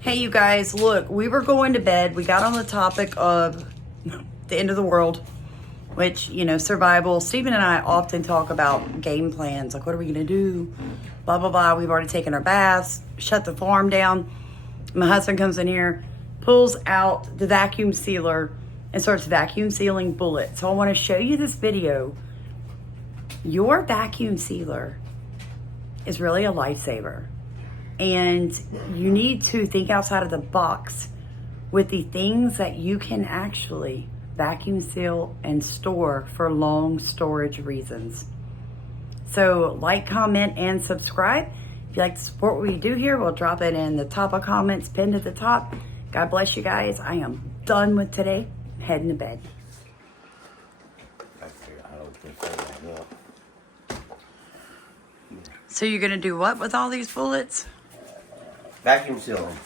Hey, you guys, look, we were going to bed. We got on the topic of the end of the world, which, survival. Stephen and I often talk about game plans. Like, what are we going to do? Blah, blah, blah. We've already taken our baths, shut the farm down. My husband comes in here, pulls out the vacuum sealer, and starts vacuum sealing bullets. So I want to show you this video. Your vacuum sealer is really a lifesaver. And you need to think outside of the box with the things that you can actually vacuum seal and store for long storage reasons. So like, comment, and subscribe. If you like to support what we do here, we'll drop it in the top of comments pinned at the top. God bless you guys. I am done with today. I'm heading to bed. So you're going to do what with all these bullets? Vacuum seal them.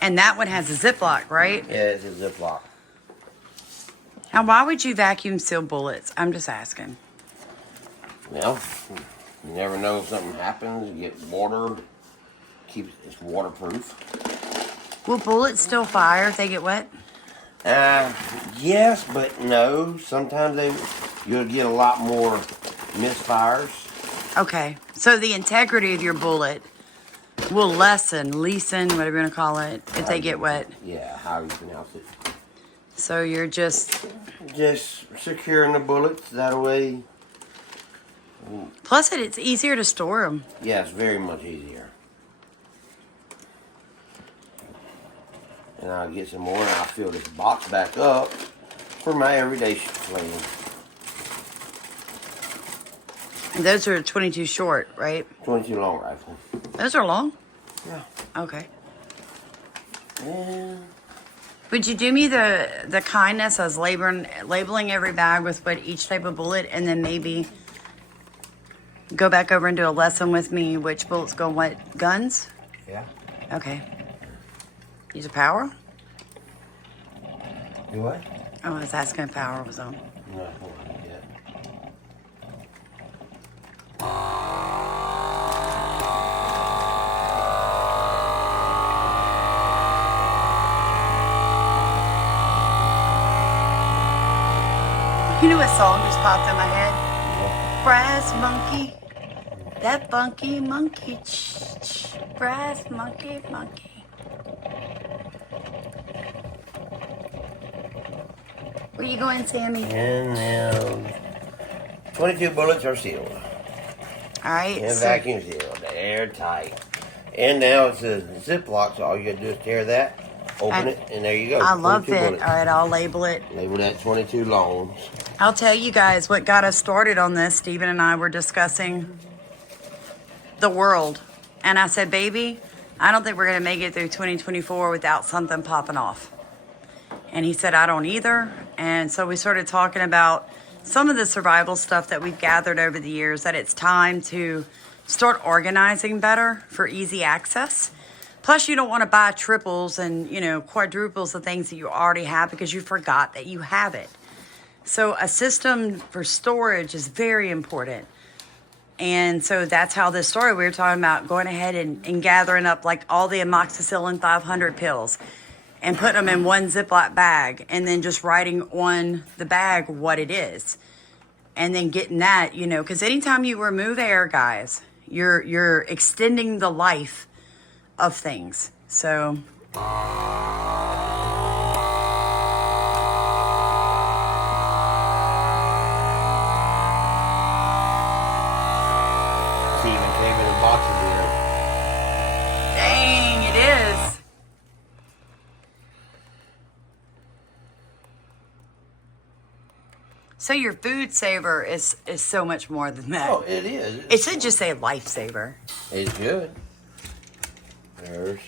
And that one has a Ziploc, right? Yeah, it's a Ziploc. Now, why would you vacuum seal bullets? I'm just asking. Well, you never know if something happens. You get water. It's waterproof. Will bullets still fire if they get wet? Yes, but no. Sometimes you'll get a lot more misfires. Okay. So the integrity of your bullet will lessen, whatever you want to call it, if they get wet. Yeah, how you pronounce it. So you're just securing the bullets that way. Plus it's easier to store them. Yeah, it's very much easier. And I'll get some more and I'll fill this box back up for my everyday plan. And those are 22 short, right? 22 long rifle. Those are long? Yeah. Okay. Yeah. Would you do me the kindness as labeling every bag with what each type of bullet, and then maybe go back over and do a lesson with me which bullets go in what guns? Yeah. Okay. Use a power? Do what? Oh, I was asking if power was on. No, hold on yet. You know what song just popped in my head? Brass monkey, that funky monkey, brass monkey. Where you going, Sammy? And now 22 bullets are sealed. All right. And vacuum sealed, airtight. And now it's a Ziploc, so all you gotta do is tear that, open it, and there you go. I love it. Bullets. All right, I'll label it. Label that 22 longs. I'll tell you guys what got us started on this. Stephen and I were discussing the world. And I said, baby, I don't think we're going to make it through 2024 without something popping off. And he said, I don't either. And so we started talking about some of the survival stuff that we've gathered over the years, that it's time to start organizing better for easy access. Plus, you don't want to buy triples and, quadruples of things that you already have because you forgot that you have it. So a system for storage is very important. And so that's how this started. We were talking about going ahead and gathering up like all the amoxicillin 500 pills and putting them in one Ziploc bag and then just writing on the bag what it is. And then getting that, because anytime you remove air, guys, you're extending the life of things. So dang, it is. So your food saver is so much more than that. Oh, it is. It should just say lifesaver. It's good. There's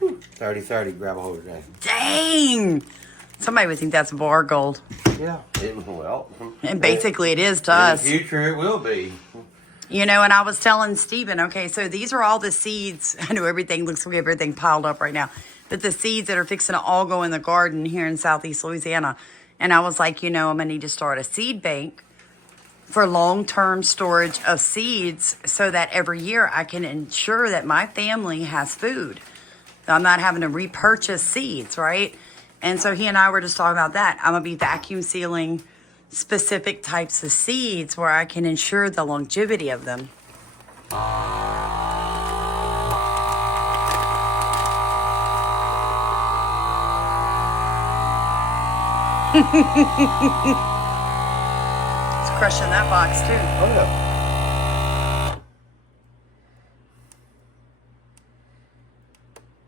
30-30, grab a hold of that. Dang! Somebody would think that's bar gold. Yeah. And basically it is to in us. In the future it will be. And I was telling Stephen, okay, so these are all the seeds. I know everything looks like everything piled up right now. But the seeds that are fixing to all go in the garden here in Southeast Louisiana. And I was like, I'm going to need to start a seed bank for long-term storage of seeds so that every year I can ensure that my family has food. I'm not having to repurchase seeds, right? And so he and I were just talking about that. I'm going to be vacuum sealing specific types of seeds where I can ensure the longevity of them. It's crushing that box too. Oh yeah.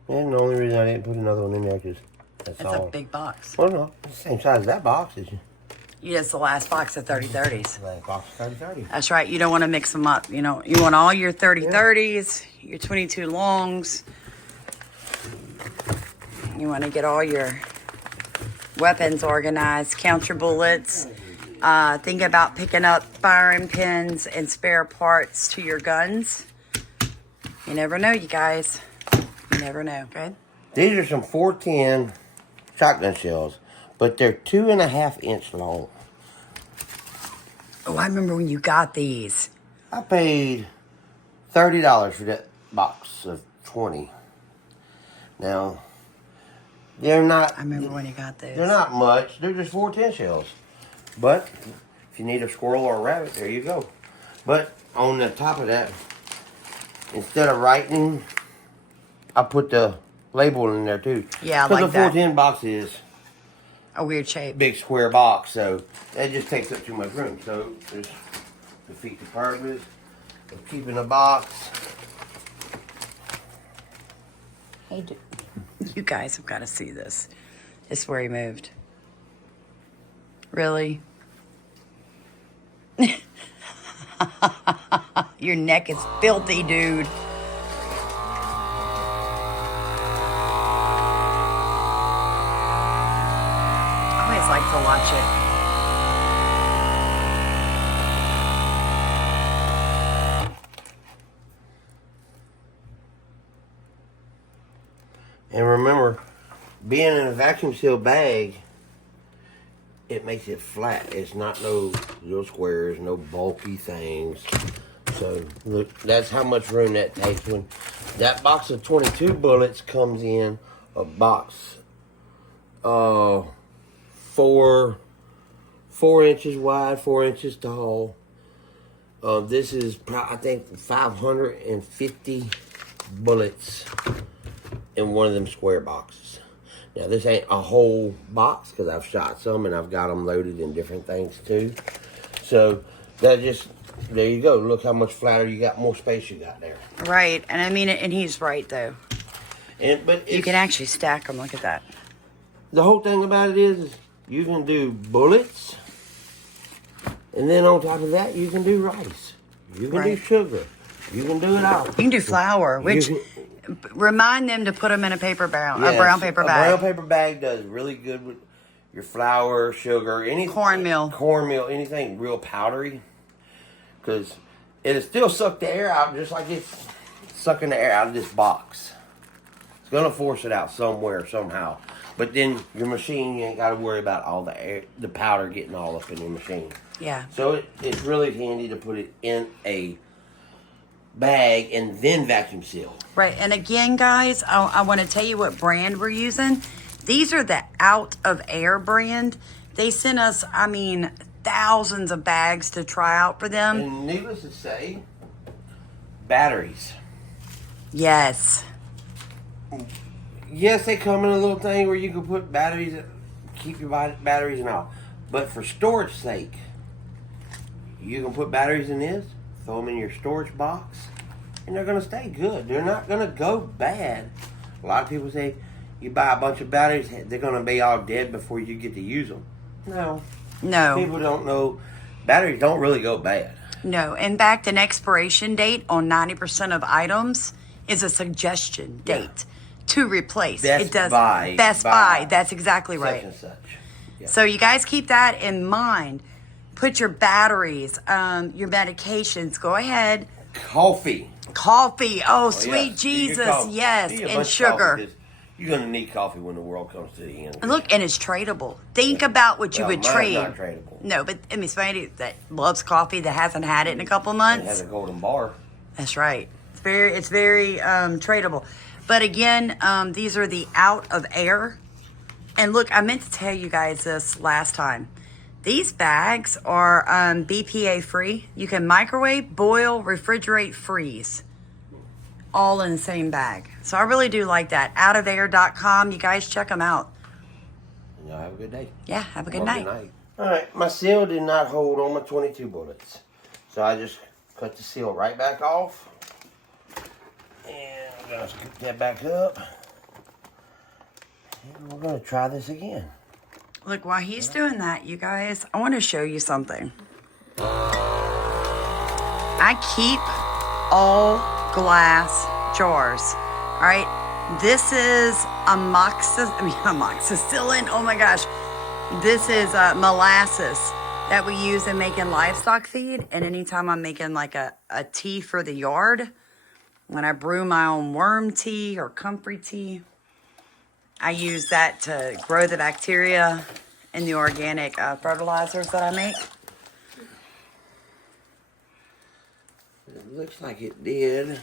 And the only reason I didn't put another one in there because that's It's all. a big box. Well, no, it's the same size as that box, is you? Yeah, it's the last box of 30-30s. That box is 30-30. That's right. You don't want to mix them up. You know, you want all your 30-30s, your 22 longs. You want to get all your weapons organized, count your bullets. Think about picking up firing pins and spare parts to your guns. You never know, you guys. You never know. Good. These are some 410 shotgun shells, but they're 2.5 inch long. Oh, I remember when you got these. I paid $30 for that box of 20. Now, they're not. I remember when you got those. They're not much. They're just 410 shells. But if you need a squirrel or a rabbit, there you go. But on the top of that, instead of writing, I put the label in there too. Yeah, I like because the that. 410 box is A weird shape. big square box, so that just takes up too much room. So just defeat the purpose of keeping a box. Hey, you guys have got to see this. This is where he moved. Really? Your neck is filthy, dude. I always like to watch it. And remember, being in a vacuum seal bag, it makes it flat. It's not no little squares, no bulky things. So look, that's how much room that takes. When that box of 22 bullets comes in a box, 4 inches wide, 4 inches tall. This is I think 550 bullets in one of them square boxes. Now this ain't a whole box because I've shot some and I've got them loaded in different things too. So that just, there you go. Look how much flatter you got, more space you got there. Right, and I mean, and he's right though. But You can actually stack them. Look at that. the whole thing about it is you can do bullets, and then on top of that you can do rice. You can do Right. sugar. You can do it all. You can do flour, which You remind them to put them in a paper bag, Yes, a brown paper a bag. brown paper bag does really good with your flour, sugar, anything. Cornmeal, anything real powdery. Because it'll still suck the air out just like it's sucking the air out of this box. It's going to force it out somewhere, somehow. But then your machine, you ain't got to worry about all the air, the powder getting all up in your machine. Yeah. So it's really handy to put it in a bag and then vacuum seal. Right, and again, guys, I want to tell you what brand we're using. These are the Out of Air brand. They sent us, I mean, thousands of bags to try out for them. And needless to say, batteries. Yes. Yes, they come in a little thing where you can put batteries, keep your batteries and all. But for storage sake, you can put batteries in this, throw them in your storage box, and they're going to stay good. They're not going to go bad. A lot of people say, you buy a bunch of batteries, they're going to be all dead before you get to use them. No. No. People don't know. Batteries don't really go bad. No. In fact, an expiration date on 90% of items is a suggestion date to replace. Best it does. buy. Best buy. That's exactly Such right. and such. Yeah. So you guys keep that in mind. Put your batteries, your medications. Go ahead. Coffee. Coffee. Oh, Oh, sweet yes. Jesus. Coffee. Yes. Need a And bunch of sugar. coffee 'cause you're going to need coffee when the world comes to the end. And look, and it's tradable. Think about what you Well, would mine's trade. not tradable. No, but I mean, somebody that loves coffee that hasn't had it in a couple It has months. a golden bar. That's right. It's very tradable. But again, these are the out of air. And look, I meant to tell you guys this last time. These bags are BPA free. You can microwave, boil, refrigerate, freeze. All in the same bag. So I really do like that. Outofair.com. You guys check them out. Y'all have a good day. Yeah, have a good night. All right, my seal did not hold on my 22 bullets. So I just cut the seal right back off. And I'm going to scoop that back up. And we're going to try this again. Look, while he's doing that, you guys, I want to show you something. I keep all glass jars. All right. This is amoxicillin. Oh my gosh. This is molasses that we use in making livestock feed. And anytime I'm making like a tea for the yard, when I brew my own worm tea or comfrey tea, I use that to grow the bacteria in the organic fertilizers that I make. It looks like it did.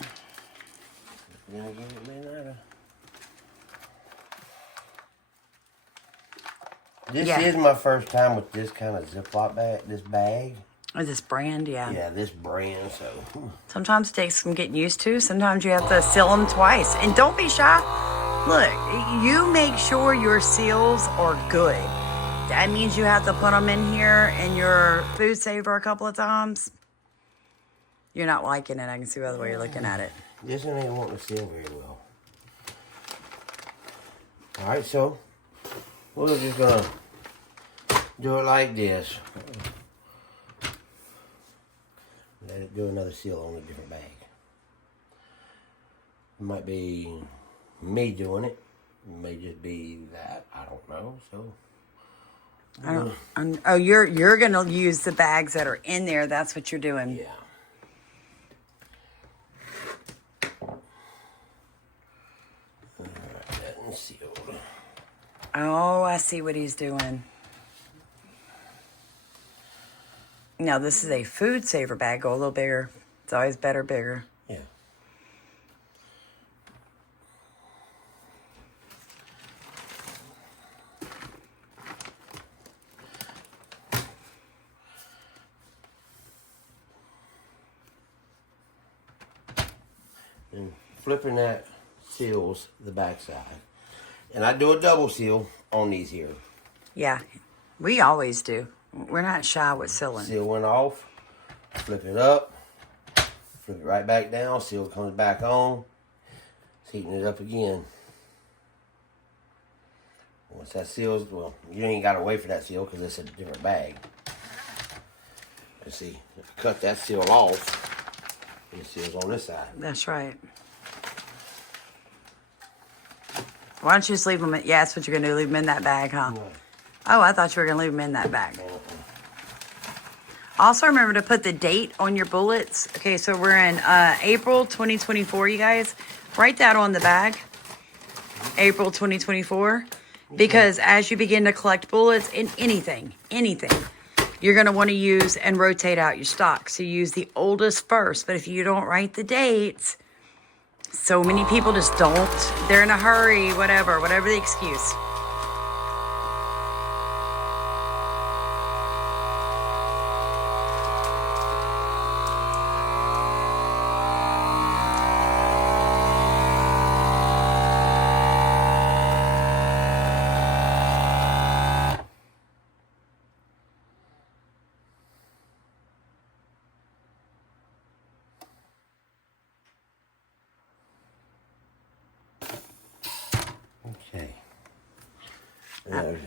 This is my first time with this kind of Ziploc bag, this bag. Or this brand, yeah. Yeah, this brand, so. Sometimes it takes some getting used to. Sometimes you have to seal them twice. And don't be shy. Look, you make sure your seals are good. That means you have to put them in here in your food saver a couple of times. You're not liking it. I can see by the way you're looking at it. This one ain't wanting to seal very well. Alright, so we're just gonna do it like this. Let it do another seal on a different bag. It might be me doing it. It may just be that. I don't know. So oh, you're gonna use the bags that are in there. That's what you're doing. yeah. Alright, that one's sealed. Oh, I see what he's doing. Now, this is a food saver bag. Go a little bigger. It's always better bigger. Yeah. And flipping that seals the backside. And I do a double seal on these here. Yeah, we always do. We're not shy with sealing. Seal went off, flip it up, flip it right back down, seal comes back on, it's heating it up again. Once that seals, well, you ain't got to wait for that seal because it's a different bag. Let's see, cut that seal off, and the seal's on this side. That's right. Why don't you just leave them in, yeah, that's what you're going to do, leave them in that bag, huh? Yeah. Oh, I thought you were going to leave them in that bag. Also, remember to put the date on your bullets. Okay, so we're in April 2024, you guys. Write that on the bag. April 2024. Because as you begin to collect bullets in anything, you're going to want to use and rotate out your stock. So you use the oldest first. But if you don't write the dates, so many people just don't. They're in a hurry, whatever the excuse. Okay.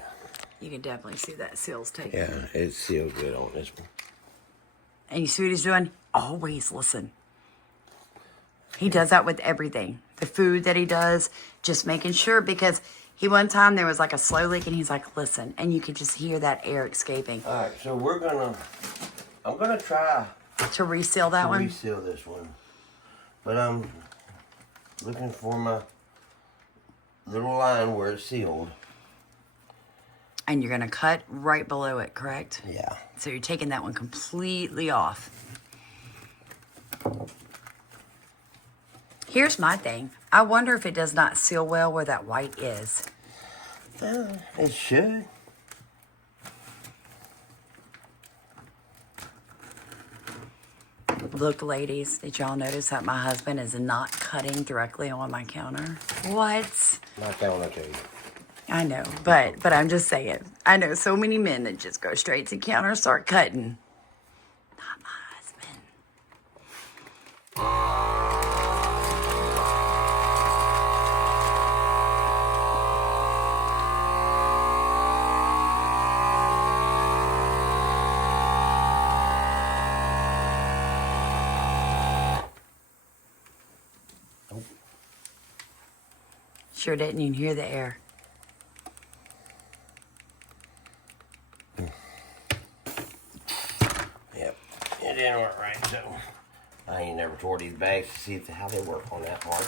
You can definitely see that seal's taken. Yeah, it seals good on this one. And you see what he's doing? Always listen. He does that with everything. The food that he does, just making sure, because one time there was like a slow leak and he's like, listen, and you could just hear that air escaping. All right, so I'm gonna try To reseal that one? reseal this one. But I'm looking for my little line where it's sealed. And you're going to cut right below it, correct? Yeah. So you're taking that one completely off. Here's my thing. I wonder if it does not seal well where that white is. It should. Look, ladies, did y'all notice that my husband is not cutting directly on my counter? What? My counter too. I know, but I'm just saying. I know so many men that just go straight to counter and start cutting. Not my husband. Sure didn't even hear the air. Yep, it didn't work right, so I ain't never tore these bags to see how they work on that part.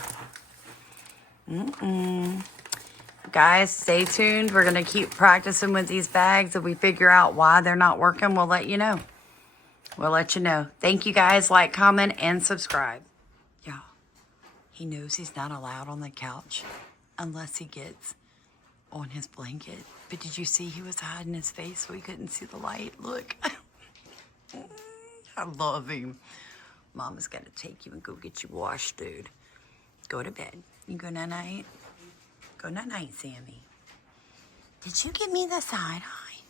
Guys, stay tuned. We're going to keep practicing with these bags. If we figure out why they're not working, we'll let you know. We'll let you know. Thank you guys. Like, comment, and subscribe. Y'all, he knows he's not allowed on the couch unless he gets on his blanket. But did you see he was hiding his face so he couldn't see the light? Look. I love him. Mama's got to take you and go get you washed, dude. Go to bed. You go night-night. Go night-night, Sammy. Did you give me the side eye?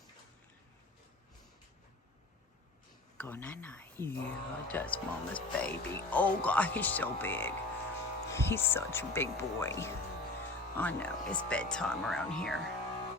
Go night-night. Yeah, that's Mama's baby. Oh, God, he's so big. He's such a big boy. I know, it's bedtime around here.